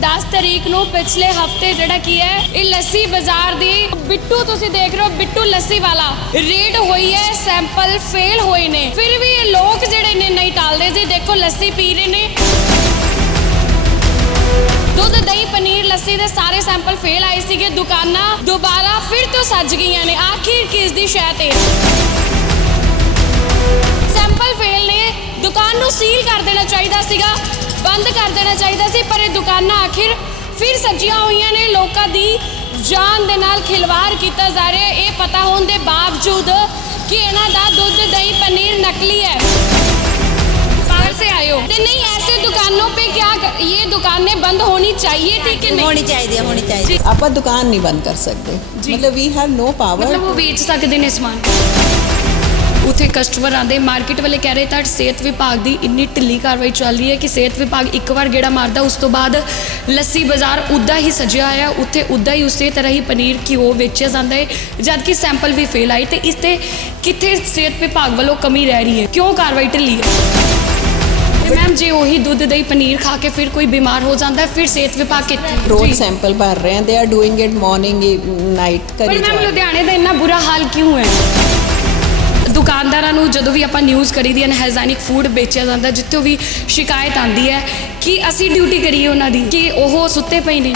10 ਤਰੀਕ ਨੂੰ ਪਿਛਲੇ ਹਫ਼ਤੇ ਜਿਹੜਾ ਕੀ ਹੈ, ਇਹ ਲੱਸੀ ਬਾਜ਼ਾਰ ਦੀ ਬਿੱਟੂ ਤੁਸੀਂ ਦੇਖ ਰਹੇ ਹੋ, ਬਿੱਟੂ ਲੱਸੀ ਵਾਲਾ। ਰੇਡ ਹੋਈ ਹੈ ਸੈਂਪਲ ਫੇਲ ਹੋਏ ਨੇ। ਫਿਰ ਵੀ ਇਹ ਲੋਕ ਜਿਹੜੇ ਨੇ ਨਹੀਂ ਟਾਲਦੇ ਜੀ, ਦੇਖੋ ਲੱਸੀ ਪੀ ਰਹੇ ਨੇ। ਦੁੱਧ, ਦਹੀਂ, ਪਨੀਰ, ਲੱਸੀ ਦੇ ਸਾਰੇ ਸੈਂਪਲ ਫੇਲ ਆਏ ਸੀਗੇ, ਦੁਕਾਨਾਂ ਦੁਬਾਰਾ ਫਿਰ ਤੋਂ ਸੱਜ ਗਈਆਂ ਨੇ। ਆਖਿਰ ਕਿਸ ਦੀ ਸ਼ੈ ਤੇ? ਸੈਂਪਲ ਫੇਲ ਨੇ। ਦੁਕਾਨ ਨੂੰ ਸੀਲ ਕਰ ਦੇਣਾ ਚਾਹੀਦਾ ਸੀਗਾ। ਬੰਦ ਕਰ ਦੇਣਾ ਚਾਹੀਦਾ ਸੀ ਪਰ ਇਹ ਦੁਕਾਨਾਂ ਆਖਿਰ ਫਿਰ ਸੱਜੀਆਂ ਹੋਈਆਂ ਨੇ ਲੋਕਾਂ ਦੀ ਜਾਨ ਦੇ ਨਾਲ ਖਿਲਵਾੜ ਕੀਤਾ ਜਾ ਰਿਹਾ ਹੈ ਇਹ ਪਤਾ ਹੋਣ ਦੇ ਬਾਵਜੂਦ ਕਿ ਇਹਨਾਂ ਦਾ ਦੁੱਧ ਦਹੀਂ ਪਨੀਰ ਨਕਲੀ ਹੈ बाहर से आए हो तो नहीं ऐसे दुकानों पे क्या कर, ये दुकानें बंद होनी चाहिए थी कि नहीं ਹੋਣੀ ਚਾਹੀਦੀ ਹੈ ਹੋਣੀ ਚਾਹੀਦੀ ਹੈ। ਆਪਾਂ ਦੁਕਾਨ ਨਹੀਂ ਬੰਦ ਕਰ ਸਕਦੇ ਜੀ। ਮਤਲਬ ਵੀ ਹੈਵ ਨੋ ਪਾਵਰ ਮਤਲਬ ਉਹ ਵੇਚ ਸਕਦੇ ਨੇ ਸਮਾਨ ਉਥੇ ਕਸਟਮਰ ਆਂਦੇ ਮਾਰਕੀਟ ਵਾਲੇ ਕਹਿ ਰਹੇ ਤਾਂ ਸਿਹਤ ਵਿਭਾਗ ਦੀ ਇੰਨੀ ਢਿੱਲੀ ਕਾਰਵਾਈ ਚੱਲ ਰਹੀ ਹੈ ਕਿ ਸਿਹਤ ਵਿਭਾਗ ਇੱਕ ਵਾਰ ਗੇੜਾ ਮਾਰਦਾ ਉਸ ਤੋਂ ਬਾਅਦ ਲੱਸੀ ਬਾਜ਼ਾਰ ਉਦਾਂ ਹੀ ਸਜਿਆ ਹੋਇਆ ਉੱਥੇ ਉਦਾਂ ਹੀ ਉਸੇ ਤਰ੍ਹਾਂ ਹੀ ਪਨੀਰ ਘਿਓ ਵੇਚਿਆ ਜਾਂਦਾ ਹੈ ਜਦ ਕਿ ਸੈਂਪਲ ਵੀ ਫੇਲ ਆਏ ਤੇ ਇਸ ਤੇ ਕਿੱਥੇ ਸਿਹਤ ਵਿਭਾਗ ਵੱਲੋਂ ਕਮੀ ਰਹਿ ਰਹੀ ਹੈ? ਕਿਉਂ ਕਾਰਵਾਈ ਢਿੱਲੀ ਹੈ? ਮੈਮ ਜੇ ਉਹੀ ਦੁੱਧ ਦਹੀਂ ਪਨੀਰ ਖਾ ਕੇ ਫਿਰ ਕੋਈ ਬਿਮਾਰ ਹੋ ਜਾਂਦਾ ਹੈ ਫਿਰ ਸਿਹਤ ਵਿਭਾਗ ਕਿੱਥੇ ਰੋਜ਼। ਸੈਂਪਲ ਭਰ ਰਹੇ ਹਨ they are doing it morning night ਪਰ ਕਰੀ ਮੈਮ ਜਾ ਲੁਧਿਆਣੇ ਦਾ ਇੰਨਾ ਬੁਰਾ ਹਾਲ ਕਿਉਂ ਹੈ? ਦੁਕਾਨਦਾਰਾਂ ਨੂੰ ਜਦੋਂ ਵੀ ਆਪਾਂ ਨਿਊਜ਼ ਕਰੀਦੀ ਹੈ ਅਨਹਾਈਜੈਨਿਕ ਫੂਡ ਵੇਚਿਆ ਜਾਂਦਾ, ਜਿੱਥੋਂ ਵੀ ਸ਼ਿਕਾਇਤ ਆਂਦੀ ਹੈ ਕਿ ਅਸੀਂ ਡਿਊਟੀ ਕਰੀਏ ਉਹਨਾਂ ਦੀ, ਕਿ ਉਹ ਸੁੱਤੇ ਪਏ ਨੇ।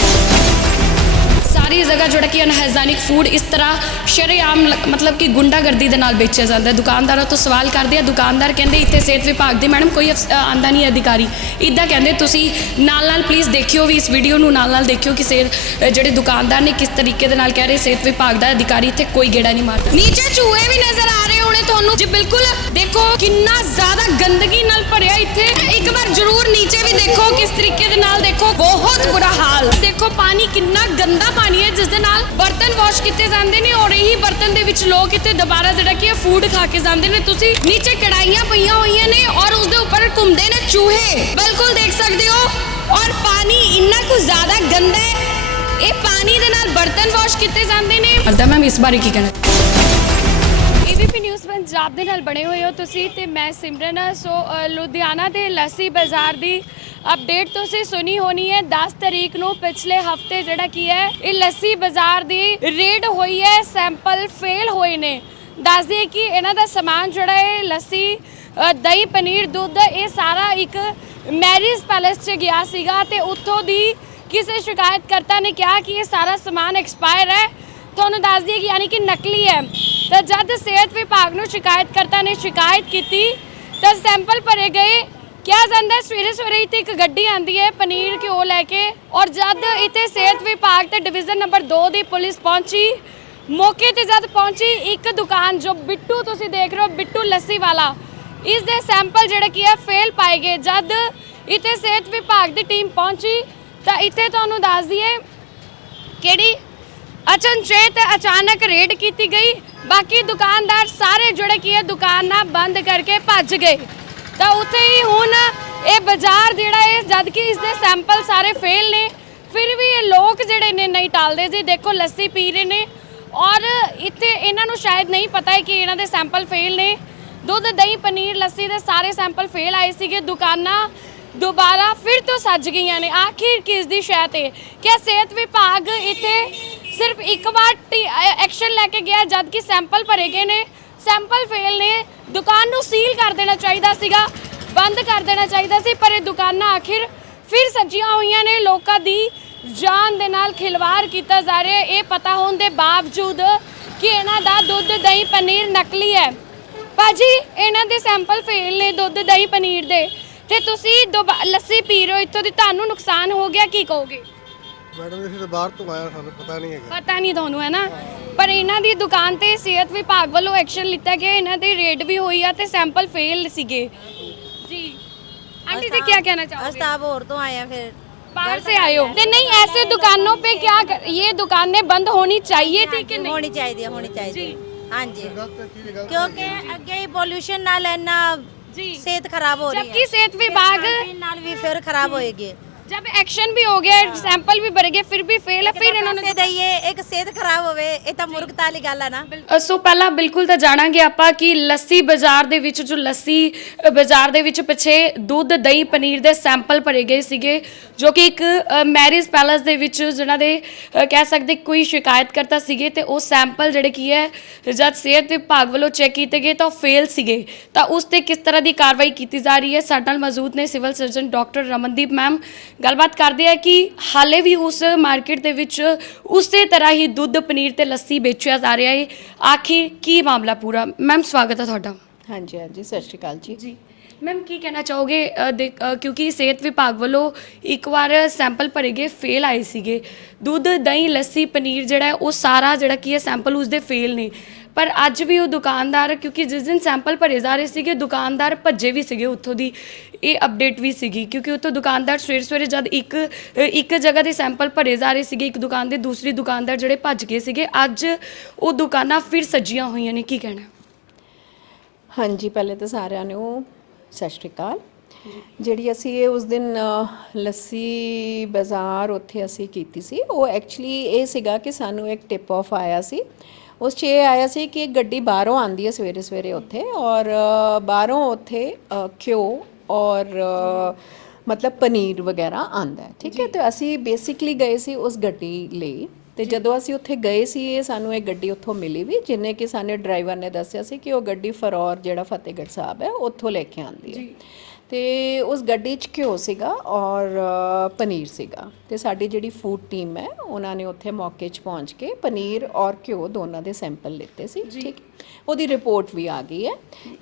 ਸਾਰੀ ਜਗ੍ਹਾ ਜਿਹੜਾ ਕਿ ਅਨਹਾਈਜੈਨਿਕ ਫੂਡ ਇਸ ਤਰ੍ਹਾਂ ਸ਼ਰੇਆਮ ਮਤਲਬ ਕਿ ਗੁੰਡਾਗਰਦੀ ਦੇ ਨਾਲ ਵੇਚਿਆ ਜਾਂਦਾ ਹੈ। ਦੁਕਾਨਦਾਰਾਂ ਤੋਂ ਸਵਾਲ ਕਰਦੇ ਆ। ਦੁਕਾਨਦਾਰ ਕਹਿੰਦੇ, ਇੱਥੇ ਸਿਹਤ ਵਿਭਾਗ ਦੇ ਮੈਡਮ ਕੋਈ ਆਂਦਾ ਨਹੀਂ ਅਧਿਕਾਰੀ। ਇਦਾਂ ਕਹਿੰਦੇ, ਤੁਸੀਂ ਨਾਲ ਨਾਲ ਪਲੀਜ਼ ਦੇਖਿਓ ਵੀ ਇਸ ਵੀਡੀਓ ਨੂੰ ਨਾਲ ਨਾਲ ਦੇਖਿਓ ਕਿ ਸਿਹਤ ਜਿਹੜੇ ਦੁਕਾਨਦਾਰ ਨੇ ਕਿਸ ਤਰੀਕੇ ਦੇ ਨਾਲ ਕਹਿ ਰਹੇ ਸਿਹਤ ਵਿਭਾਗ ਦਾ ਅਧਿਕਾਰੀ ਇੱਥੇ ਕੋਈ ਗੇੜਾ ਨਹੀਂ ਮਾਰਦਾ। ਨੀਚੇ ਚੂਹੇ ਵੀ ਨਜ਼ਰ ਆ ਰਹੇ ਹੋਣੇ ਤੁਹਾਨੂੰ। ਜੀ ਬਿਲਕੁਲ, ਦੇਖੋ ਕਿੰਨਾ ਜ਼ਿਆਦਾ ਗੰਦਗੀ ਨਾਲ ਭਰਿਆ ਇੱਥੇ। ਇੱਕ ਵਾਰ ਜ਼ਰੂਰ ਨੀਚੇ ਵੀ ਦੇਖੋ ਕਿਸ ਤਰੀਕੇ ਦੇ ਨਾਲ ਦੇਖੋ। ਬਹੁਤ ਬੁਰਾ ਹਾਲ। ਦੇਖੋ ਪਾਣੀ ਕਿੰਨਾ ਗੰਦਾ ਪਾਣੀ ਹੈ ਜਿਸ ਦੇ ਨਾਲ ਬਰਤਨ ਵਾਸ਼ ਕੀਤੇ ਜਾਂਦੇ ਨੇ ਔਰ ਇਹੀ ਬਰਤਨ ਦੇ ਵਿੱਚ ਲੋਕ ਇੱਥੇ ਦੁਬਾਰਾ ਜਿਹੜਾ ਕਿ ਫੂਡ ਖਾ ਕੇ ਜਾਂਦੇ ਨੇ। ਤੁਸੀਂ ਨੀਚੇ ਕੜਾਈਆਂ ਪਈਆਂ ਹੋਈਆਂ ਨੇ ਔਰ ਉਸ ਦੇ ਉੱਪਰ ਘੁੰਮਦੇ ਨੇ ਚੂਹੇ। ਬਿਲਕੁਲ ਦੇਖ ਸਕਦੇ ਹੋ। ਔਰ ਪਾਣੀ ਇੰਨਾ ਕੁ ਜ਼ਿਆਦਾ ਗੰਦਾ ਹੈ। ਇਹ ਪਾਣੀ ਦੇ ਨਾਲ ਬਰਤਨ ਵਾਸ਼ ਕੀਤੇ ਜਾਂਦੇ ਨੇ। ਅਰਦਾ ਮੈਮ ਇਸ ਬਾਰੇ ਕੀ ਕਹਿਣਾ? ਏਬੀਪੀ ਨਿਊਜ਼ ਪੰਜਾਬ ਦੇ ਨਾਲ ਬਣੇ ਹੋਏ ਹੋ ਤੁਸੀਂ ਤੇ ਮੈਂ ਸਿਮਰਨ। ਸੋ ਲੁਧਿਆਣਾ ਦੇ ਲੱਸੀ ਬਾਜ਼ਾਰ ਦੀ ਅਪਡੇਟ ਤੁਸੀਂ ਸੁਣੀ ਹੋਣੀ ਹੈ 10 ਤਰੀਕ ਨੂੰ ਪਿਛਲੇ ਹਫ਼ਤੇ ਜਿਹੜਾ ਕੀ ਹੈ, ਇਹ ਲੱਸੀ ਬਾਜ਼ਾਰ ਦੀ ਰੇਡ ਹੋਈ ਹੈ, ਸੈਂਪਲ ਫੇਲ ਹੋਏ ਨੇ। ਦੱਸ ਦਈਏ ਕਿ ਇਹਨਾਂ ਦਾ ਸਮਾਨ ਜਿਹੜਾ ਹੈ ਲੱਸੀ ਦਹੀਂ, ਪਨੀਰ, ਦੁੱਧ, ਇਹ ਸਾਰਾ ਇੱਕ ਮੈਰਿਜ ਪੈਲੇਸ 'ਚ ਗਿਆ ਸੀਗਾ ਤੇ ਉੱਥੋਂ ਦੀ ਕਿਸੇ ਸ਼ਿਕਾਇਤਕਰਤਾ ਨੇ ਕਿਹਾ ਕਿ ਇਹ ਸਾਰਾ ਸਮਾਨ ਐਕਸਪਾਇਰ ਹੈ। ਤੁਹਾਨੂੰ ਦੱਸ ਦਈਏ ਕਿ ਯਾਨੀ ਕਿ ਨਕਲੀ ਹੈ। ਤਾਂ ਜਦ ਸਿਹਤ ਵਿਭਾਗ ਨੂੰ ਸ਼ਿਕਾਇਤਕਰਤਾ ਨੇ ਸ਼ਿਕਾਇਤ ਕੀਤੀ, ਤਾਂ ਸੈਂਪਲ ਭਰੇ ਗਏ। ਕਿਹਾ ਜਾਂਦਾ ਹੈ, ਸਵੇਰੇ ਸਵੇਰੇ ਇੱਥੇ ਇੱਕ ਗੱਡੀ ਆਂਦੀ ਹੈ ਪਨੀਰ ਘਿਓ ਲੈ ਕੇ ਔਰ ਜਦ ਇੱਥੇ ਸਿਹਤ ਵਿਭਾਗ ਤੇ ਡਿਵੀਜ਼ਨ ਨੰਬਰ 2 ਦੀ ਪੁਲਿਸ ਪਹੁੰਚੀ, ਮੌਕੇ ਤੇ ਜਦ ਪਹੁੰਚੀ, ਇੱਕ ਦੁਕਾਨ ਜੋ ਬਿੱਟੂ ਤੁਸੀਂ ਦੇਖ ਰਹੇ ਹੋ, ਬਿੱਟੂ ਲੱਸੀ ਵਾਲਾ, ਇਸ ਦੇ ਸੈਂਪਲ ਜਿਹੜੇ ਕੀ ਹੈ ਫੇਲ ਪਾਏ ਗਏ। ਜਦ ਇੱਥੇ ਸਿਹਤ ਵਿਭਾਗ ਦੀ ਟੀਮ ਪਹੁੰਚੀ, ਤਾਂ ਇੱਥੇ ਤੁਹਾਨੂੰ ਦੱਸ ਦਈਏ ਕਿਹੜੀ ਅਚਨਚੇਤ ਅਚਾਨਕ ਰੇਡ ਕੀਤੀ ਗਈ, ਬਾਕੀ ਦੁਕਾਨਦਾਰ ਸਾਰੇ ਜਿਹੜੇ ਕੀ ਹੈ, ਦੁਕਾਨਾਂ ਬੰਦ ਕਰਕੇ ਭੱਜ ਗਏ। ਤਾਂ ਉੱਥੇ ਹੀ ਹੁਣ ਇਹ ਬਾਜ਼ਾਰ ਜਿਹੜਾ ਹੈ ਜਦ ਕਿ ਇਸ ਦੇ ਸੈਂਪਲ ਸਾਰੇ ਫੇਲ ਨੇ, ਫਿਰ ਵੀ ਇਹ ਲੋਕ ਜਿਹੜੇ ਨੇ ਨਹੀਂ ਟਾਲਦੇ ਜੀ। ਦੇਖੋ, ਲੱਸੀ ਪੀ ਰਹੇ ਨੇ ਔਰ ਇੱਥੇ ਇਹਨਾਂ ਨੂੰ ਸ਼ਾਇਦ ਨਹੀਂ ਪਤਾ ਹੈ ਕਿ ਇਹਨਾਂ ਦੇ ਸੈਂਪਲ ਫੇਲ ਨੇ। ਦੁੱਧ, ਦਹੀਂ, ਪਨੀਰ, ਲੱਸੀ ਦੇ ਸਾਰੇ ਸੈਂਪਲ ਫੇਲ ਆਏ ਸੀਗੇ। ਦੁਕਾਨਾਂ ਦੁਬਾਰਾ ਫਿਰ ਤੋਂ ਸੱਜ ਗਈਆਂ ਨੇ। ਆਖਿਰ ਕਿਸ ਦੀ ਸ਼ੈ ਤੇ ਕਿਆ ਸਿਹਤ ਵਿਭਾਗ ਇੱਥੇ ਸਿਰਫ ਇੱਕ ਵਾਰ ਐਕਸ਼ਨ ਲੈ ਕੇ ਗਿਆ ਜਦ ਕਿ ਸੈਂਪਲ ਭਰੇ ਗਏ ਨੇ? ਸੈਂਪਲ ਫੇਲ ਨੇ। ਦੁਕਾਨ ਨੂੰ ਸੀਲ ਕਰ ਦੇਣਾ ਚਾਹੀਦਾ ਸੀਗਾ, ਬੰਦ ਕਰ ਦੇਣਾ ਚਾਹੀਦਾ ਸੀ, ਪਰ ਇਹ ਦੁਕਾਨਾਂ ਆਖਿਰ ਫਿਰ ਸੱਜੀਆਂ ਹੋਈਆਂ ਨੇ। ਲੋਕਾਂ ਦੀ ਜਾਨ ਦੇ ਨਾਲ ਖਿਲਵਾੜ ਕੀਤਾ ਜਾ ਰਿਹਾ ਇਹ ਪਤਾ ਹੋਣ ਦੇ ਬਾਵਜੂਦ ਕਿ ਇਹਨਾਂ ਦਾ ਦੁੱਧ, ਦਹੀਂ, ਪਨੀਰ ਨਕਲੀ ਹੈ। ਭਾਜੀ, ਇਹਨਾਂ ਦੇ ਸੈਂਪਲ ਫੇਲ ਨੇ ਦੁੱਧ, ਦਹੀਂ, ਪਨੀਰ ਦੇ। ਤੇ ਤੁਸੀਂ ਦੁਬਾ- ਲੱਸੀ ਪੀ ਰਹੇ ਹੋ, ਇੱਥੋਂ ਦੀ ਤੁਹਾਨੂੰ ਨੁਕਸਾਨ ਹੋ ਗਿਆ, ਕੀ ਕਹੋਗੇ? ਮੈਡਮ ਜੀ ਅਸੀਂ ਤਾਂ ਬਾਹਰ ਤੋਂ ਆਇਆ ਸਾਨੂੰ ਪਤਾ ਨਹੀਂ ਹੈਗਾ ਪਤਾ ਨਹੀਂ ਤੁਹਾਨੂੰ ਹੈ ਨਾ ਪਰ ਇਹਨਾਂ ਦੀ ਦੁਕਾਨ ਤੇ ਸਿਹਤ ਵਿਭਾਗ ਵੱਲੋਂ ਐਕਸ਼ਨ ਲਿੱਤਾ ਗਿਆ ਇਹਨਾਂ ਦੀ ਰੇਡ ਵੀ ਹੋਈ ਆ ਤੇ ਸੈਂਪਲ ਫੇਲ ਸੀਗੇ ਜੀ आंटी जी क्या कहना चाहोगे अस्ताब और तो आए हैं फिर बाहर से आए हो तो नहीं ऐसे दुकानों पे क्या कर, ये दुकानें बंद होनी चाहिए थी कि नहीं ਹੋਣੀ ਚਾਹੀਦੀ ਹੈ ਹੋਣੀ ਚਾਹੀਦੀ ਜੀ। ਹੈ। ਹਾਂਜੀ ਗਲਤ ਚੀਜ਼ ਗਲਤ ਕਿਉਂਕਿ ਅੱਗੇ ਹੀ ਪੋਲੂਸ਼ਨ ਨਾਲ ਇੰਨਾ ਜੀ ਸਿਹਤ ਖਰਾਬ ਹੋ ਰਹੀ ਹੈ जबकि सेहत विभाग ਖਾਣ ਪੀਣ ਨਾਲ ਵੀ ਫਿਰ ਖਰਾਬ ਹੋਏਗੀ ਜਦ ਐਕਸ਼ਨ ਵੀ ਹੋ ਗਿਆ ਸੈਂਪਲ ਵੀ ਭਰ ਗਏ ਫਿਰ ਵੀ ਫੇਲ ਹੈ ਫਿਰ ਇਹਨਾਂ ਨੇ ਦਈਏ ਇੱਕ ਸਿਹਤ ਖਰਾਬ ਹੋਵੇ ਇਹ ਤਾਂ ਮੁਰਗਤਾ ਵਾਲੀ ਗੱਲ ਆ ਨਾ ਸੋ ਪਹਿਲਾਂ ਬਿਲਕੁਲ ਤਾਂ ਜਾਣਾਂਗੇ ਆਪਾਂ ਕਿ ਲੱਸੀ ਬਾਜ਼ਾਰ ਦੇ ਵਿੱਚ ਜੋ ਲੱਸੀ ਬਾਜ਼ਾਰ ਦੇ ਵਿੱਚ ਪਿਛੇ ਦੁੱਧ ਦਹੀਂ ਪਨੀਰ ਦੇ ਸੈਂਪਲ ਭਰੇ ਗਏ ਸੀਗੇ ਜੋ ਕਿ ਇੱਕ ਮੈਰਿਜ ਪੈਲਸ ਦੇ ਵਿੱਚ ਜਿਨ੍ਹਾਂ ਦੇ ਕਹਿ ਸਕਦੇ ਕੋਈ ਸ਼ਿਕਾਇਤ ਕਰਤਾ ਸੀਗੇ ਤੇ ਉਹ ਸੈਂਪਲ ਜਿਹੜੇ ਕੀ ਹੈ ਜਦ ਸਿਹਤ ਵਿਭਾਗ ਵੱਲੋਂ ਚੈੱਕ ਕੀਤੇ ਗਏ ਤਾਂ ਫੇਲ ਸੀਗੇ ਤਾਂ ਉਸ ਤੇ ਕਿਸ ਤਰ੍ਹਾਂ ਦੀ ਕਾਰਵਾਈ ਕੀਤੀ ਜਾ ਰਹੀ ਹੈ ਸਾਡੇ ਨਾਲ ਮੌਜੂਦ ਨੇ civil surgeon doctor Ramandeep ma'am ਗੱਲਬਾਤ ਕਰਦੇ ਆ ਕਿ ਹਾਲੇ ਵੀ ਉਸ ਮਾਰਕੀਟ ਦੇ ਵਿੱਚ ਉਸੇ ਤਰ੍ਹਾਂ ਹੀ ਦੁੱਧ ਪਨੀਰ ਤੇ ਲੱਸੀ ਵੇਚਿਆ ਜਾ ਰਿਹਾ ਹੈ। ਆਖਿਰ ਕੀ ਮਾਮਲਾ ਪੂਰਾ? ਮੈਮ ਸਵਾਗਤ ਹੈ ਤੁਹਾਡਾ। ਹਾਂਜੀ ਹਾਂਜੀ ਸਤਿ ਸ਼੍ਰੀ ਅਕਾਲ ਜੀ। ਜੀ। ਮੈਮ ਕੀ ਕਹਿਣਾ ਚਾਹੋਗੇ? ਅ, ਦੇਖ- ਅ, ਕਿਉਂਕਿ ਸਿਹਤ ਵਿਭਾਗ ਵੱਲੋਂ ਇੱਕ ਵਾਰ ਸੈਂਪਲ ਭਰੇ ਗਏ ਫੇਲ ਆਏ ਸੀਗੇ। ਦੁੱਧ ਦਹੀਂ ਲੱਸੀ ਪਨੀਰ ਜਿਹੜਾ ਹੈ ਉਹ ਸਾਰਾ ਜਿਹੜਾ ਕੀ ਹੈ ਸੈਂਪਲ ਉਸਦੇ ਫੇਲ ਨੇ। ਪਰ ਅੱਜ ਵੀ ਉਹ ਦੁਕਾਨਦਾਰ ਕਿਉਂਕਿ ਜਿਸ ਦਿਨ ਸੈਂਪਲ ਭਰੇ ਜਾ ਰਹੇ ਸੀਗੇ ਦੁਕਾਨਦਾਰ ਭੱਜੇ ਵੀ ਸੀਗੇ ਉੱਥੋਂ ਦੀ। ਇਹ ਅਪਡੇਟ ਵੀ ਸੀਗੀ ਕਿਉਂਕਿ ਉੱਥੋਂ ਦੁਕਾਨਦਾਰ ਸਵੇਰੇ ਸਵੇਰੇ ਜਦ ਇੱਕ ਅ, ਇੱਕ ਜਗ੍ਹਾ ਦੇ ਸੈਂਪਲ ਭਰੇ ਜਾ ਰਹੇ ਸੀਗੇ ਇੱਕ ਦੁਕਾਨ ਦੇ ਦੂਸਰੀ ਦੁਕਾਨਦਾਰ ਜਿਹੜੇ ਭੱਜ ਗਏ ਸੀਗੇ ਅੱਜ ਉਹ ਦੁਕਾਨਾਂ ਫਿਰ ਸੱਜੀਆਂ ਹੋਈਆਂ ਨੇ ਕੀ ਕਹਿਣਾ? ਹਾਂਜੀ ਪਹਿਲੇ ਤਾਂ ਸਾਰਿਆਂ ਨੂੰ ਸਤਿ ਸ਼੍ਰੀ ਅਕਾਲ। ਜਿਹੜੀ ਅਸੀਂ ਇਹ ਉਸ ਦਿਨ ਲੱਸੀ ਬਾਜ਼ਾਰ ਉੱਥੇ ਅਸੀਂ ਕੀਤੀ ਸੀ ਉਹ ਐਕਚੁਅਲੀ ਇਹ ਸੀਗਾ ਕਿ ਸਾਨੂੰ ਇੱਕ ਟਿਪ ਆਫ ਆਇਆ ਸੀ। ਉਸ 'ਚ ਇਹ ਆਇਆ ਸੀ ਕਿ ਇੱਕ ਗੱਡੀ ਬਾਹਰੋਂ ਆਂਦੀ ਹੈ ਸਵੇਰੇ ਸਵੇਰੇ ਉੱਥੇ ਔਰ ਬਾਹਰੋਂ ਉੱਥੇ ਘਿਓ ਔਰ ਮਤਲਬ ਪਨੀਰ ਵਗੈਰਾ ਆਂਦਾ ਹੈ ਠੀਕ ਹੈ? ਤੇ ਅਸੀਂ ਬੇਸਿਕਲੀ ਗਏ ਸੀ ਉਸ ਗੱਡੀ ਲਈ। ਤੇ ਜਦੋਂ ਅਸੀਂ ਉੱਥੇ ਗਏ ਸੀ ਇਹ ਸਾਨੂੰ ਇਹ ਗੱਡੀ ਉੱਥੋਂ ਮਿਲੀ ਵੀ ਜਿੰਨੇ ਕਿ ਸਾਨੂੰ ਡਰਾਈਵਰ ਨੇ ਦੱਸਿਆ ਸੀ ਕਿ ਉਹ ਗੱਡੀ ਫਰੌਰ ਜਿਹੜਾ ਫਤਿਹਗੜ੍ਹ ਸਾਹਿਬ ਹੈ ਉੱਥੋਂ ਲੈ ਕੇ ਆਂਦੀ ਹੈ। ਤੇ ਉਸ ਗੱਡੀ 'ਚ ਘਿਓ ਸੀਗਾ ਔਰ ਪਨੀਰ ਸੀਗਾ ਤੇ ਸਾਡੀ ਜਿਹੜੀ ਫੂਡ ਟੀਮ ਹੈ ਉਹਨਾਂ ਨੇ ਉੱਥੇ ਮੌਕੇ 'ਚ ਪਹੁੰਚ ਕੇ ਪਨੀਰ ਔਰ ਘਿਓ ਦੋਨਾਂ ਦੇ ਸੈਂਪਲ ਲਿੱਤੇ ਸੀ ਠੀਕ ਉਹਦੀ ਰਿਪੋਰਟ ਵੀ ਆ ਗਈ ਹੈ।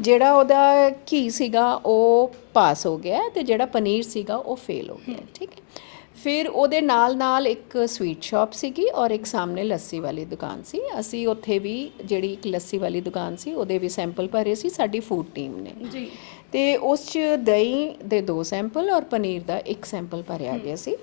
ਜਿਹੜਾ ਉਹਦਾ ਘੀ ਸੀਗਾ ਉਹ ਪਾਸ ਹੋ ਗਿਆ ਤੇ ਜਿਹੜਾ ਪਨੀਰ ਸੀਗਾ ਉਹ ਫੇਲ ਹੋ ਗਿਆ ਠੀਕ ਹੈ। ਫਿਰ ਉਹਦੇ ਨਾਲ ਨਾਲ ਇੱਕ ਸਵੀਟ ਸ਼ਾਪ ਸੀਗੀ ਔਰ ਇੱਕ ਸਾਹਮਣੇ ਲੱਸੀ ਵਾਲੀ ਦੁਕਾਨ ਸੀ। ਅਸੀਂ ਉੱਥੇ ਵੀ ਜਿਹੜੀ ਇੱਕ ਲੱਸੀ ਵਾਲੀ ਦੁਕਾਨ ਸੀ ਉਹਦੇ ਵੀ ਸੈਂਪਲ ਭਰੇ ਸੀ ਸਾਡੀ ਫੂਡ ਟੀਮ ਨੇ। ਜੀ। ਤੇ ਉਸ ਚ ਦਹੀਂ ਦੇ ਦੋ ਸੈਂਪਲ ਔਰ ਪਨੀਰ ਦਾ ਇੱਕ ਸੈਂਪਲ ਭਰਿਆ ਗਿਆ ਸੀ।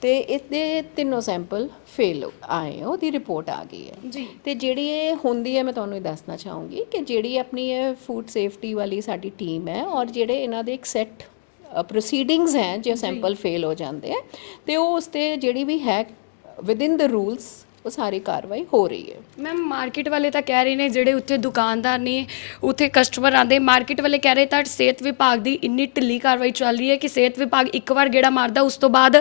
ਤੇ ਇਹਦੇ ਤਿੰਨੋਂ ਸੈਂਪਲ ਫੇਲ ਆਏ ਉਹਦੀ ਰਿਪੋਰਟ ਆ ਗਈ ਹੈ। ਜੀ। ਤੇ ਜਿਹੜੀ ਇਹ ਹੁੰਦੀ ਹੈ ਮੈਂ ਤੁਹਾਨੂੰ ਇਹ ਦੱਸਣਾ ਚਾਹੂੰਗੀ ਕਿ ਜਿਹੜੀ ਆਪਣੀ ਇਹ ਫੂਡ ਸੇਫਟੀ ਵਾਲੀ ਸਾਡੀ ਟੀਮ ਹੈ ਔਰ ਜਿਹੜੇ ਇਹਨਾਂ ਦੇ ਇੱਕ ਸੈੱਟ ਪ੍ਰੋਸੀਡਿੰਗਸ ਹੈ ਜੇ ਸੈਂਪਲ ਫੇਲ ਹੋ ਜਾਂਦੇ ਆ ਤੇ ਉਹ ਉਸ ਤੇ ਜਿਹੜੀ ਵੀ ਹੈ ਵਿਦ ਇਨ ਦ ਰੂਲਸ ਉਹ ਸਾਰੀ ਕਾਰਵਾਈ ਹੋ ਰਹੀ ਹੈ। ਮੈਮ ਮਾਰਕੀਟ ਵਾਲੇ ਤਾਂ ਕਹਿ ਰਹੇ ਨੇ, ਜਿਹੜੇ ਉੱਥੇ ਦੁਕਾਨਦਾਰ ਨੇ, ਉੱਥੇ ਕਸਟਮਰ ਆਂਦੇ ਮਾਰਕੀਟ ਵਾਲੇ ਕਹਿ ਰਹੇ ਤਾਂ ਸਿਹਤ ਵਿਭਾਗ ਦੀ ਇੰਨੀ ਢਿੱਲੀ ਕਾਰਵਾਈ ਚੱਲ ਰਹੀ ਹੈ ਕਿ ਸਿਹਤ ਵਿਭਾਗ ਇੱਕ ਵਾਰ ਗੇੜਾ ਮਾਰਦਾ, ਉਸ ਤੋਂ ਬਾਅਦ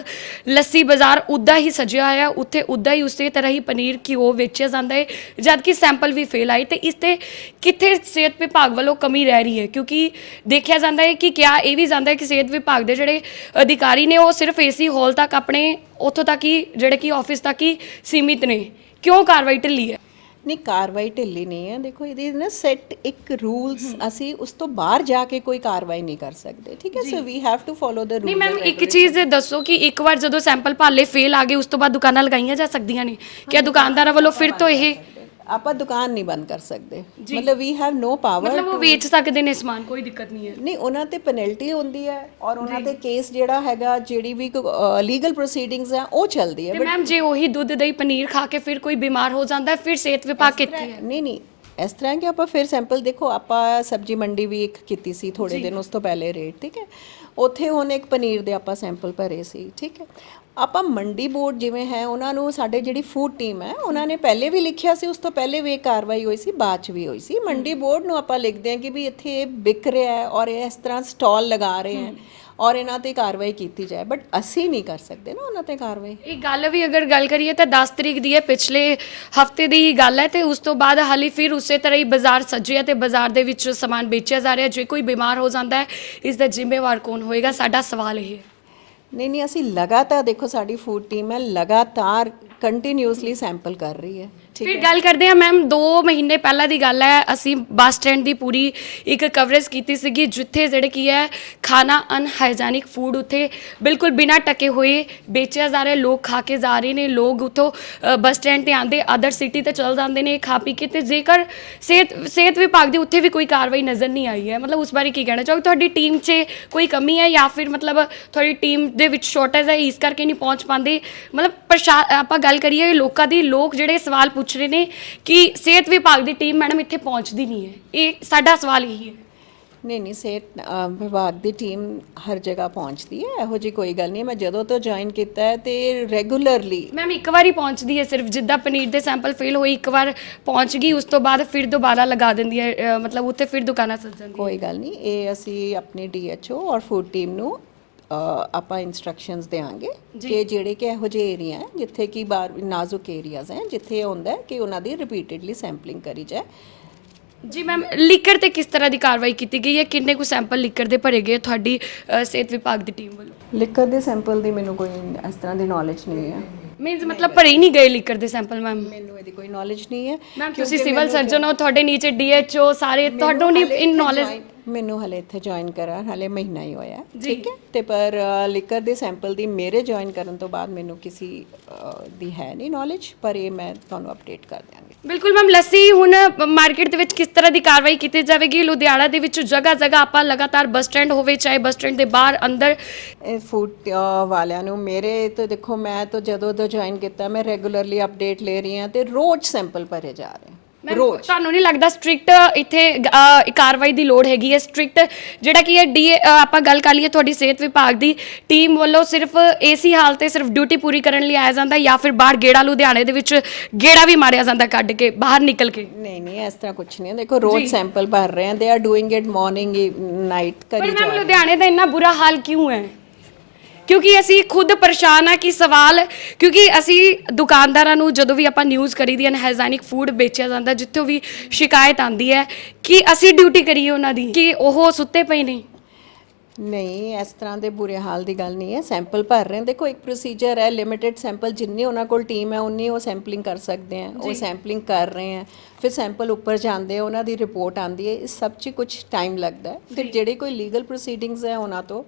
ਲੱਸੀ ਬਾਜ਼ਾਰ ਉੱਦਾਂ ਹੀ ਸਜਿਆ ਹੋਇਆ, ਉੱਥੇ ਉੱਦਾਂ ਹੀ ਉਸੇ ਤਰ੍ਹਾਂ ਹੀ ਪਨੀਰ ਘਿਓ ਵੇਚਿਆ ਜਾਂਦਾ ਹੈ ਜਦ ਕਿ ਸੈਂਪਲ ਵੀ ਫੇਲ ਆਏ, ਤੇ ਇਸ ਤੇ ਕਿੱਥੇ ਸਿਹਤ ਵਿਭਾਗ ਵੱਲੋਂ ਕਮੀ ਰਹਿ ਰਹੀ ਹੈ? ਕਿਉਂਕਿ ਦੇਖਿਆ ਜਾਂਦਾ ਹੈ ਕਿ ਕਿਆ ਇਹ ਵੀ ਜਾਂਦਾ ਹੈ ਕਿ ਸਿਹਤ ਵਿਭਾਗ ਦੇ ਜਿਹੜੇ ਅਧਿਕਾਰੀ ਨੇ, ਉਹ ਸਿਰਫ ਏਸੀ ਹਾਲ ਤੱਕ ਆਪਣੇ ਉੱਥੋਂ ਤੱਕ ਹੀ ਜਿਹੜੇ ਕਿ ਆਫਿਸ ਤੱਕ ਹੀ ਸੀਮਿਤ ਨੇ। ਕਿਉਂ ਕਾਰਵਾਈ ਢਿੱਲੀ ਹੈ? ਨਹੀਂ ਕਾਰਵਾਈ ਢਿੱਲੀ ਨਹੀਂ ਹੈ। ਦੇਖੋ ਇਹਦੀ ਨਾ ਸੈੱਟ ਇੱਕ ਰੂਲਸ ਅਸੀਂ ਉਸ ਤੋਂ ਬਾਹਰ ਜਾ ਕੇ ਕੋਈ ਕਾਰਵਾਈ ਨਹੀਂ ਕਰ ਸਕਦੇ ਠੀਕ ਹੈ? So we have to follow the ਨਹੀਂ ਰੂਲ ਮੈਮ ਇੱਕ ਚੀਜ਼ ਦੱਸੋ ਕਿ ਇੱਕ ਵਾਰ ਜਦੋਂ ਸੈਂਪਲ ਭਾਲੇ ਫੇਲ ਆ ਗਏ ਉਸ ਤੋਂ ਬਾਅਦ ਦੁਕਾਨਾਂ ਲਗਾਈਆਂ ਜਾ ਸਕਦੀਆਂ ਨੇ? ਕਿ ਦੁਕਾਨਦਾਰਾਂ ਵੱਲੋਂ ਫਿਰ ਤੋਂ ਇਹ ਆਪਾਂ ਦੁਕਾਨ ਨਹੀਂ ਬੰਦ ਕਰ ਸਕਦੇ। ਮਤਲਬ ਵੀ ਹੈਵ ਨੋ ਪਾਵਰ ਮਤਲਬ ਉਹ ਵੇਚ ਸਕਦੇ ਨੇ ਸਮਾਨ ਕੋਈ ਦਿੱਕਤ ਨਹੀਂ ਹੈ। ਨਹੀਂ ਉਹਨਾਂ ਤੇ ਪੈਨਲਟੀ ਹੁੰਦੀ ਹੈ ਔਰ ਉਹਨਾਂ ਤੇ ਕੇਸ ਜਿਹੜਾ ਹੈਗਾ ਜਿਹੜੀ ਵੀ ਲੀਗਲ ਪ੍ਰੋਸੀਡਿੰਗਸ ਹੈ ਉਹ ਚੱਲਦੀ ਹੈ। ਤੇ ਮੈਮ ਜੇ ਉਹੀ ਦੁੱਧ ਦਹੀਂ ਪਨੀਰ ਖਾ ਕੇ ਫਿਰ ਕੋਈ ਬਿਮਾਰ ਹੋ ਜਾਂਦਾ ਹੈ ਫਿਰ ਸਿਹਤ ਵਿਭਾਗ ਕਿੱਥੇ ਹੈ? ਨਹੀਂ ਨਹੀਂ। ਇਸ ਤਰ੍ਹਾਂ ਕਿ ਆਪਾਂ ਫਿਰ ਸੈਂਪਲ ਦੇਖੋ ਆਪਾਂ ਸਬਜੀ ਮੰਡੀ ਵੀ ਇੱਕ ਕੀਤੀ ਸੀ ਥੋੜੇ ਦਿਨ ਉਸ ਤੋਂ ਪਹਿਲੇ ਰੇਟ ਠੀਕ ਹੈ? ਉੱਥੇ ਹੁਣ ਇੱਕ ਪਨੀਰ ਦੇ ਆਪਾਂ ਸੈਂਪਲ ਭਰੇ ਸੀ ਠੀਕ ਹੈ? ਆਪਾਂ ਮੰਡੀ ਬੋਰਡ ਜਿਵੇਂ ਹੈ ਉਹਨਾਂ ਨੂੰ ਸਾਡੇ ਜਿਹੜੀ ਫੂਡ ਟੀਮ ਹੈ ਉਹਨਾਂ ਨੇ ਪਹਿਲੇ ਵੀ ਲਿਖਿਆ ਸੀ ਉਸ ਤੋਂ ਪਹਿਲੇ ਵੀ ਇਹ ਕਾਰਵਾਈ ਹੋਈ ਸੀ ਬਾਅਦ ਚ ਵੀ ਹੋਈ ਸੀ। ਮੰਡੀ ਬੋਰਡ ਨੂੰ ਆਪਾਂ ਲਿਖਦੇ ਹਾਂ ਕਿ ਵੀ ਇੱਥੇ ਇਹ ਵਿਕ ਰਿਹਾ ਹੈ ਔਰ ਇਹ ਇਸ ਤਰ੍ਹਾਂ ਸਟਾਲ ਲਗਾ ਰਹੇ ਹੈ ਔਰ ਇਹਨਾਂ ਤੇ ਕਾਰਵਾਈ ਕੀਤੀ ਜਾਏ ਬਟ ਅਸੀਂ ਨਹੀਂ ਕਰ ਸਕਦੇ ਨਾ ਉਹਨਾਂ ਤੇ ਕਾਰਵਾਈ। ਇਹ ਗੱਲ ਵੀ ਅਗਰ ਗੱਲ ਕਰੀਏ ਤਾਂ 10 ਤਰੀਕ ਦੀ ਹੈ ਪਿਛਲੇ ਹਫ਼ਤੇ ਦੀ ਹੀ ਗੱਲ ਹੈ ਤੇ ਉਸ ਤੋਂ ਬਾਅਦ ਹਾਲੀ ਫਿਰ ਉਸੇ ਤਰ੍ਹਾਂ ਹੀ ਬਾਜ਼ਾਰ ਸੱਜਿਆ ਤੇ ਬਾਜ਼ਾਰ ਦੇ ਵਿੱਚ ਸਮਾਨ ਵੇਚਿਆ ਜਾ ਰਿਹਾ ਜੇ ਕੋਈ ਬਿਮਾਰ ਹੋ ਜਾਂਦਾ ਹੈ ਇਸ ਦਾ ਜ਼ਿੰਮੇਵਾਰ ਕੌਣ ਹੋਏਗਾ? ਸਾਡਾ ਸਵਾਲ ਇਹ ਹੈ। ਨਹੀਂ ਨਹੀਂ, ਅਸੀਂ ਲਗਾਤਾਰ ਦੇਖੋ, ਸਾਡੀ ਫੂਡ ਟੀਮ ਹੈ, ਲਗਾਤਾਰ ਕੰਟੀਨਿਊਸਲੀ ਸੈਂਪਲ ਕਰ ਰਹੀ ਹੈ। ਫਿਰ ਗੱਲ ਕਰਦੇ ਹਾਂ ਮੈਮ 2 ਮਹੀਨੇ ਪਹਿਲਾਂ ਦੀ ਗੱਲ ਹੈ ਅਸੀਂ ਬੱਸ ਸਟੈਂਡ ਦੀ ਪੂਰੀ ਇੱਕ ਕਵਰੇਜ ਕੀਤੀ ਸੀਗੀ ਜਿੱਥੇ ਜਿਹੜੇ ਕੀ ਹੈ ਖਾਣਾ ਅਨਹਾਈਜੈਨਿਕ ਫੂਡ ਉੱਥੇ ਬਿਲਕੁਲ ਬਿਨਾਂ ਟਕੇ ਹੋਏ ਵੇਚਿਆ ਜਾ ਰਿਹਾ ਲੋਕ ਖਾ ਕੇ ਜਾ ਰਹੇ ਨੇ ਲੋਕ ਉੱਥੋਂ ਬੱਸ ਸਟੈਂਡ ਤੇ ਆਂਦੇ ਅਦਰ ਸਿਟੀ ਤੇ ਚਲ ਜਾਂਦੇ ਨੇ ਖਾ ਪੀ ਕੇ ਤੇ ਜੇਕਰ ਸਿਹਤ ਸਿਹਤ ਵਿਭਾਗ ਦੀ ਉੱਥੇ ਵੀ ਕੋਈ ਕਾਰਵਾਈ ਨਜ਼ਰ ਨਹੀਂ ਆਈ ਹੈ। ਮਤਲਬ ਉਸ ਬਾਰੇ ਕੀ ਕਹਿਣਾ ਚਾਹੋਗੇ? ਤੁਹਾਡੀ ਟੀਮ 'ਚ ਕੋਈ ਕਮੀ ਹੈ ਜਾਂ ਫਿਰ ਮਤਲਬ ਤੁਹਾਡੀ ਟੀਮ ਦੇ ਵਿੱਚ ਸ਼ਾਰਟੇਜ ਹੈ ਇਸ ਕਰਕੇ ਨਹੀਂ ਪਹੁੰਚ ਪਾਉਂਦੇ? ਮਤਲਬ ਆਪਾਂ ਗੱਲ ਕਰੀਏ ਲੋਕਾਂ ਦੀ ਲੋਕ ਜਿਹੜੇ ਸਵਾਲ ਪੁੱਛ ਰਹੇ ਨੇ ਕਿ ਸਿਹਤ ਵਿਭਾਗ ਦੀ ਟੀਮ ਮੈਡਮ ਇੱਥੇ ਪਹੁੰਚਦੀ ਨਹੀਂ ਹੈ। ਇਹ ਸਾਡਾ ਸਵਾਲ ਇਹੀ ਹੈ। ਨਹੀਂ ਨਹੀਂ ਸਿਹਤ ਅ, ਵਿਭਾਗ ਦੀ ਟੀਮ ਹਰ ਜਗ੍ਹਾ ਪਹੁੰਚਦੀ ਹੈ। ਇਹੋ ਜੀ ਕੋਈ ਗੱਲ ਨਹੀਂ ਮੈਂ ਜਦੋਂ ਤੋਂ ਜੁਆਇਨ ਕੀਤਾ ਹੈ ਤੇ ਰੈਗੂਲਰਲੀ ਮੈਮ ਇੱਕ ਵਾਰੀ ਪਹੁੰਚਦੀ ਹੈ ਸਿਰਫ ਜਿੱਦਾਂ ਪਨੀਰ ਦੇ ਸੈਂਪਲ ਫੇਲ ਹੋਈ ਇੱਕ ਵਾਰ ਪਹੁੰਚ ਗਈ ਉਸ ਤੋਂ ਬਾਅਦ ਫਿਰ ਦੁਬਾਰਾ ਲਗਾ ਦਿੰਦੀ ਹੈ ਅ, ਮਤਲਬ ਉੱਥੇ ਫਿਰ ਦੁਕਾਨਾਂ ਸੱਜ ਜਾਂਦੀਆਂ ਕੋਈ ਗੱਲ ਨਹੀਂ। ਇਹ ਅਸੀਂ ਆਪਣੀ ਡੀਐਚਓ ਔਰ ਫੂਡ ਟੀਮ ਨੂੰ ਆਪਾਂ ਇਨਸਟਰਕਸ਼ਨਸ ਦੇਵਾਂਗੇ ਕਿ ਜਿਹੜੇ ਕਿ ਇਹੋ ਜਿਹੇ ਏਰੀਆ ਹੈ ਜਿੱਥੇ ਕਿ ਬਾਰ ਨਾਜ਼ੁਕ ਏਰੀਆਜ਼ ਹੈ ਜਿੱਥੇ ਇਹ ਹੁੰਦਾ ਹੈ ਕਿ ਉਹਨਾਂ ਦੀ ਰਿਪੀਟਡਲੀ ਸੈਂਪਲਿੰਗ ਕਰੀ ਜਾਏ। ਜੀ ਮੈਮ ਲੀਕਰ ਤੇ ਕਿਸ ਤਰ੍ਹਾਂ ਦੀ ਕਾਰਵਾਈ ਕੀਤੀ ਗਈ ਹੈ? ਕਿੰਨੇ ਕੁ ਸੈਂਪਲ ਲੀਕਰ ਦੇ ਭਰੇ ਗਏ? ਤੁਹਾਡੀ ਅ, ਸਿਹਤ ਵਿਭਾਗ ਦੀ ਟੀਮ ਵੱਲੋਂ? ਲਿਕਰ ਦੇ ਸੈਂਪਲ ਦੀ ਮੈਨੂੰ ਕੋਈ ਇਸ ਤਰ੍ਹਾਂ ਦੀ ਨੌਲੇਜ ਨਹੀਂ ਹੈ। ਮੀਨਸ ਮਤਲਬ ਭਰੇ ਹੀ ਨਹੀਂ ਗਏ ਲੀਕਰ ਦੇ ਸੈਂਪਲ ਮੈਮ ਮੈਨੂੰ ਇਹਦੀ ਕੋਈ ਨੌਲੇਜ ਨਹੀਂ ਹੈ ਮੈਮ ਤੁਸੀਂ ਸਿਵਲ ਸਰਜਨ ਹੋ ਤੁਹਾਡੇ ਨੀਚੇ ਡੀਐਚਓ ਸਾਰੇ ਤੁਹਾਨੂੰ ਨਹੀਂ ਇਨ ਨੌਲੇਜ ਮੈਨੂੰ ਹਲੇ ਇੱਥੇ ਜੁਆਇਨ ਕਰਾ ਹਲੇ ਮਹੀਨਾ ਹੀ ਹੋਇਆ। ਠੀਕ ਹੈ? ਤੇ ਪਰ ਲਿਕਰ ਦੇ ਸੈਂਪਲ ਦੀ ਮੇਰੇ ਜੁਆਇਨ ਕਰਨ ਤੋਂ ਬਾਅਦ ਮੈਨੂੰ ਕਿਸੇ ਦੀ ਹੈ ਨਹੀਂ ਨੌਲੇਜ ਪਰ ਇਹ ਮੈਂ ਤੁਹਾਨੂੰ ਅਪਡੇਟ ਕਰ ਦਿਆਂਗੀ। ਬਿਲਕੁਲ ਮੈਮ ਲੱਸੀ ਹੁਣ ਮਾਰਕੀਟ ਦੇ ਵਿੱਚ ਕਿਸ ਤਰ੍ਹਾਂ ਦੀ ਕਾਰਵਾਈ ਕੀਤੀ ਜਾਵੇਗੀ? ਲੁਧਿਆਣਾ ਦੇ ਵਿੱਚ ਜਗ੍ਹਾ ਜਗ੍ਹਾ ਆਪਾਂ ਲਗਾਤਾਰ ਬੱਸ ਸਟੈਂਡ ਹੋਵੇ ਚਾਹੇ ਬੱਸ ਸਟੈਂਡ ਦੇ ਬਾਹਰ ਅੰਦਰ। ਫੂਡ ਵਾਲਿਆਂ ਨੂੰ ਮੇਰੇ ਤਾਂ ਦੇਖੋ ਮੈਂ ਤਾਂ ਜਦੋਂ ਤੋਂ ਜੁਆਇਨ ਕੀਤਾ ਮੈਂ ਰੈਗੂਲਰਲੀ ਅਪਡੇਟ ਲੈ ਰਹੀ ਹਾਂ ਤੇ ਰੋਜ਼ ਸੈਂਪਲ ਭਰੇ ਜਾ ਰਹੇ ਮੈਮ, ਰੋਜ਼। ਤੁਹਾਨੂੰ ਨਹੀਂ ਲੱਗਦਾ ਸਟ੍ਰਿਕਟ ਇੱਥੇ ਅ, ਕਾਰਵਾਈ ਦੀ ਲੋੜ ਹੈਗੀ ਹੈ? ਸਟ੍ਰਿਕਟ ਜਿਹੜਾ ਕੀ ਹੈ ਡੀ ਆਪਾਂ ਗੱਲ ਕਰ ਲਈਏ ਤੁਹਾਡੀ ਸਿਹਤ ਵਿਭਾਗ ਦੀ ਟੀਮ ਵੱਲੋਂ ਸਿਰਫ ਏਸੀ ਹਾਲ ਤੇ ਸਿਰਫ ਡਿਊਟੀ ਪੂਰੀ ਕਰਨ ਲਈ ਆਇਆ ਜਾਂਦਾ ਜਾਂ ਫਿਰ ਬਾਹਰ ਗੇੜਾ ਲੁਧਿਆਣੇ ਦੇ ਵਿੱਚ ਗੇੜਾ ਵੀ ਮਾਰਿਆ ਜਾਂਦਾ ਕੱਢ ਕੇ ਬਾਹਰ ਨਿਕਲ ਕੇ? ਨਹੀਂ ਨਹੀਂ ਇਸ ਤਰ੍ਹਾਂ ਕੁਝ ਨਹੀਂ ਹੈ। ਦੇਖੋ ਰੋਜ਼ ਸੈਂਪਲ ਭਰ ਰਹੇ ਹਨ they are doing it morning night ਪਰ ਕਰੀ ਮੈਮ ਲੁਧਿਆਣੇ ਦਾ ਇੰਨਾ ਬੁਰਾ ਹਾਲ ਕਿਉਂ ਹੈ? ਕਿਉਂਕਿ ਅਸੀਂ ਖੁਦ ਪਰੇਸ਼ਾਨ ਆ ਕਿ ਸਵਾਲ ਕਿਉਂਕਿ ਅਸੀਂ ਦੁਕਾਨਦਾਰਾਂ ਨੂੰ ਜਦੋਂ ਵੀ ਆਪਾਂ ਨਿਊਜ਼ ਕਰੀਦੀ ਹੈ ਹਾਈਜੈਨਿਕ ਫੂਡ ਵੇਚਿਆ ਜਾਂਦਾ ਜਿੱਥੋਂ ਵੀ ਸ਼ਿਕਾਇਤ ਆਂਦੀ ਹੈ ਕਿ ਅਸੀਂ ਡਿਊਟੀ ਕਰੀਏ ਉਹਨਾਂ ਦੀ ਕਿ ਉਹ ਸੁੱਤੇ ਪਏ ਨੇ। ਨਹੀਂ ਇਸ ਤਰ੍ਹਾਂ ਦੇ ਬੁਰੇ ਹਾਲ ਦੀ ਗੱਲ ਨਹੀਂ ਹੈ ਸੈਂਪਲ ਭਰ ਰਹੇ ਹਨ ਦੇਖੋ ਇੱਕ ਪ੍ਰੋਸੀਜਰ ਹੈ ਲਿਮਿਟਿਡ ਸੈਂਪਲ ਜਿੰਨੇ ਉਹਨਾਂ ਕੋਲ ਟੀਮ ਹੈ ਉਨੀ ਉਹ ਸੈਂਪਲਿੰਗ ਕਰ ਸਕਦੇ ਹੈ ਉਹ ਸੈਂਪਲਿੰਗ ਕਰ ਰਹੇ ਹੈ। ਫਿਰ ਸੈਂਪਲ ਉੱਪਰ ਜਾਂਦੇ ਆ ਉਹਨਾਂ ਦੀ ਰਿਪੋਰਟ ਆਂਦੀ ਹੈ ਇਸ ਸਭ 'ਚ ਕੁਝ ਟਾਈਮ ਲੱਗਦਾ ਹੈ। ਫਿਰ ਜਿਹੜੇ ਕੋਈ ਲੀਗਲ ਪ੍ਰੋਸੀਡਿੰਗਸ ਹੈ ਉਹਨਾਂ ਤੋਂ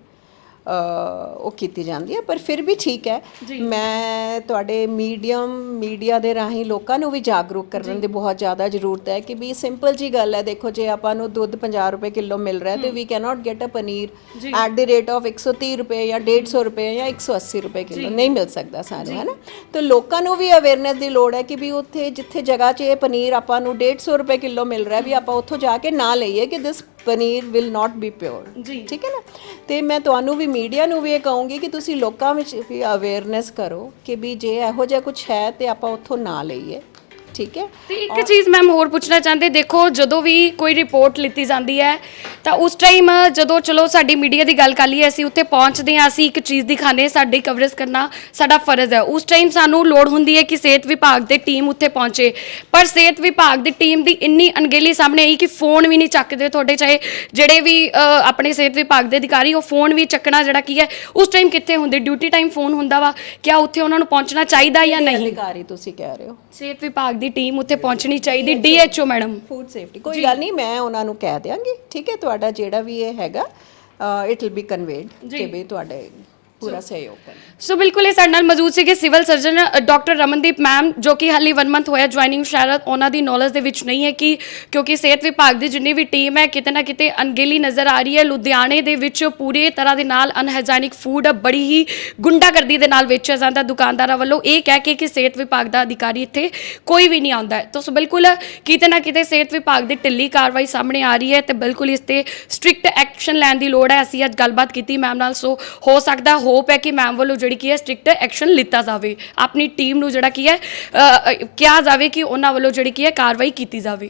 ਉਹ ਕੀਤੀ ਜਾਂਦੀ ਹੈ ਪਰ ਫਿਰ ਵੀ ਠੀਕ ਹੈ। ਮੈਂ ਤੁਹਾਡੇ ਮੀਡੀਅਮ ਮੀਡੀਆ ਦੇ ਰਾਹੀਂ ਲੋਕਾਂ ਨੂੰ ਵੀ ਜਾਗਰੂਕ ਕਰਨ ਦੀ ਬਹੁਤ ਜ਼ਿਆਦਾ ਜ਼ਰੂਰਤ ਹੈ ਕਿ ਵੀ ਸਿੰਪਲ ਜੀ ਗੱਲ ਹੈ ਦੇਖੋ ਜੇ ਆਪਾਂ ਨੂੰ ਦੁੱਧ 50 ਰੁਪਏ ਕਿਲੋ ਮਿਲ ਰਿਹਾ ਤੇ we cannot get a paneer at the rate of 130 ਰੁਪਏ ਜਾਂ 150 ਰੁਪਏ ਜਾਂ 180 ਰੁਪਏ ਕਿਲੋ ਨਹੀਂ ਮਿਲ ਸਕਦਾ ਸਾਨੂੰ ਹੈ ਨਾ ਤਾਂ ਲੋਕਾਂ ਨੂੰ ਵੀ ਅਵੇਅਰਨੈਸ ਦੀ ਲੋੜ ਹੈ ਕਿ ਵੀ ਉੱਥੇ ਜਿੱਥੇ ਜਗ੍ਹਾ 'ਚ ਇਹ ਪਨੀਰ ਆਪਾਂ ਨੂੰ 150 ਰੁਪਏ ਕਿਲੋ ਮਿਲ ਰਿਹਾ ਵੀ ਆਪਾਂ ਉੱਥੋਂ ਜਾ ਕੇ ਨਾ ਲਈਏ ਕਿ this paneer will not be pure ਠੀਕ ਹੈ ਨਾ? ਤੇ ਮੈਂ ਤੁਹਾਨੂੰ ਵੀ ਮੀਡੀਆ ਨੂੰ ਵੀ ਇਹ ਕਹੂੰਗੀ ਕਿ ਤੁਸੀਂ ਲੋਕਾਂ ਵਿੱਚ ਵੀ ਅਵੇਅਰਨੈਸ ਕਰੋ ਕਿ ਵੀ ਜੇ ਇਹੋ ਜਿਹਾ ਕੁਝ ਹੈ ਤੇ ਆਪਾਂ ਉੱਥੋਂ ਨਾ ਲਈਏ। ਠੀਕ ਹੈ? ਤੇ ਇੱਕ ਚੀਜ਼ ਮੈਮ ਹੋਰ ਪੁੱਛਣਾ ਚਾਹੁੰਦੇ ਦੇਖੋ ਜਦੋਂ ਵੀ ਕੋਈ ਰਿਪੋਰਟ ਲਿੱਤੀ ਜਾਂਦੀ ਹੈ ਤਾਂ ਉਸ ਟਾਈਮ ਜਦੋਂ ਚਲੋ ਸਾਡੀ ਮੀਡੀਆ ਦੀ ਗੱਲ ਕਰ ਲਈਏ ਅਸੀਂ ਉੱਥੇ ਪਹੁੰਚਦੇ ਹਾਂ ਅਸੀਂ ਇੱਕ ਚੀਜ਼ ਦਿਖਾਣੇ ਸਾਡੀ ਕਵਰੇਜ ਕਰਨਾ ਸਾਡਾ ਫਰਜ਼ ਹੈ। ਉਸ ਟਾਈਮ ਸਾਨੂੰ ਲੋੜ ਹੁੰਦੀ ਹੈ ਕਿ ਸਿਹਤ ਵਿਭਾਗ ਦੇ ਟੀਮ ਉੱਥੇ ਪਹੁੰਚੇ। ਪਰ ਸਿਹਤ ਵਿਭਾਗ ਦੀ ਟੀਮ ਦੀ ਇੰਨੀ ਅਣਗਹਿਲੀ ਸਾਹਮਣੇ ਆਈ ਕਿ ਫੋਨ ਵੀ ਨਹੀਂ ਚੱਕਦੇ ਤੁਹਾਡੇ ਚਾਹੇ ਜਿਹੜੇ ਵੀ ਅ, ਆਪਣੇ ਸਿਹਤ ਵਿਭਾਗ ਦੇ ਅਧਿਕਾਰੀ ਉਹ ਫੋਨ ਵੀ ਚੱਕਣਾ ਜਿਹੜਾ ਕੀ ਹੈ ਉਸ ਟਾਈਮ ਕਿੱਥੇ ਹੁੰਦੇ? ਡਿਊਟੀ ਟਾਈਮ ਫੋਨ ਹੁੰਦਾ ਵਾ। ਕਿਆ ਉੱਥੇ ਉਹਨਾਂ ਨੂੰ ਪਹੁੰਚਣਾ ਚਾਹੀਦਾ ਜਾਂ ਨਹੀਂ? ਅਧਿਕਾਰੀ ਤੁਸੀਂ ਕਹਿ ਰਹੇ ਹੋ? ਸਿਹਤ ਵਿਭਾਗ ਦੀ ਟੀਮ ਉੱਥੇ ਪਹੁੰਚਣੀ ਚਾਹੀਦੀ ਡੀਐਚਓ ਮੈਡਮ। ਫੂਡ ਸੇਫਟੀ ਕੋਈ ਗੱਲ ਨਹੀਂ ਮੈਂ ਉਹਨਾਂ ਨੂੰ ਕਹਿ ਦਿਆਂਗੀ। ਠੀਕ ਹੈ ਤੁਹਾਡਾ ਜਿਹੜਾ ਵੀ ਇਹ ਹੈਗਾ ਇਟ ਵਿਲ ਬੀ ਕਨਵੇਡ ਕਿ ਵੀ ਤੁਹਾਡੇ ਪੂਰਾ ਸਹਿਯੋਗ ਕਰਨ ਸੋ ਬਿਲਕੁਲ ਇਹ ਸਾਡੇ ਨਾਲ ਮੌਜੂਦ ਸੀਗੇ civil surgeon doctor Ramandeep ma'am ਜੋ ਕਿ ਹਾਲੀ 1 ਮੰਥ ਹੋਇਆ ਜੁਆਇਨਿੰਗ ਸ਼ਾਇਦ ਉਹਨਾਂ ਦੀ ਨੌਲੇਜ ਦੇ ਵਿੱਚ ਨਹੀਂ ਹੈ ਕਿ ਕਿਉਂਕਿ ਸਿਹਤ ਵਿਭਾਗ ਦੀ ਜਿੰਨੀ ਵੀ ਟੀਮ ਹੈ ਕਿਤੇ ਨਾ ਕਿਤੇ ਅਣਗਹਿਲੀ ਨਜ਼ਰ ਆ ਰਹੀ ਹੈ। ਲੁਧਿਆਣੇ ਦੇ ਵਿੱਚ ਪੂਰੇ ਤਰ੍ਹਾਂ ਦੇ ਨਾਲ ਅਨਹਾਈਜੈਨਿਕ ਫੂਡ ਬੜੀ ਹੀ ਗੁੰਡਾਗਰਦੀ ਦੇ ਨਾਲ ਵੇਚਿਆ ਜਾਂਦਾ ਦੁਕਾਨਦਾਰਾਂ ਵੱਲੋਂ। ਇਹ ਕਹਿ ਕੇ ਕਿ ਸਿਹਤ ਵਿਭਾਗ ਦਾ ਅਧਿਕਾਰੀ ਇੱਥੇ ਕੋਈ ਵੀ ਨਹੀਂ ਆਉਂਦਾ। ਤਾਂ ਸੋ ਬਿਲਕੁਲ ਕਿਤੇ ਨਾ ਕਿਤੇ ਸਿਹਤ ਵਿਭਾਗ ਦੀ ਢਿੱਲੀ ਕਾਰਵਾਈ ਸਾਹਮਣੇ ਆ ਰਹੀ ਹੈ ਤੇ ਬਿਲਕੁਲ ਇਸ ਤੇ ਸਟ੍ਰਿਕਟ ਐਕਸ਼ਨ ਲੈਣ ਦੀ ਲੋੜ ਹੈ। ਅਸੀਂ ਅੱਜ ਗੱਲਬਾਤ ਕੀਤੀ ਮੈਮ ਨਾਲ। ਸੋ ਹੋ ਸਕਦਾ ਹੋਪ ਹੈ ਕਿ ਮੈਮ ਵੱਲੋਂ ਜਿਹੜੀ ਕੀ ਹੈ ਸਟ੍ਰਿਕਟ ਐਕਸ਼ਨ ਲਿੱਤਾ ਜਾਵੇ। ਆਪਣੀ ਟੀਮ ਨੂੰ ਜਿਹੜਾ ਕੀ ਹੈ ਕਿਹਾ ਜਾਵੇ ਕਿ ਉਹਨਾਂ ਵੱਲੋਂ ਜਿਹੜੀ ਕੀ ਹੈ ਕਾਰਵਾਈ ਕੀਤੀ ਜਾਵੇ।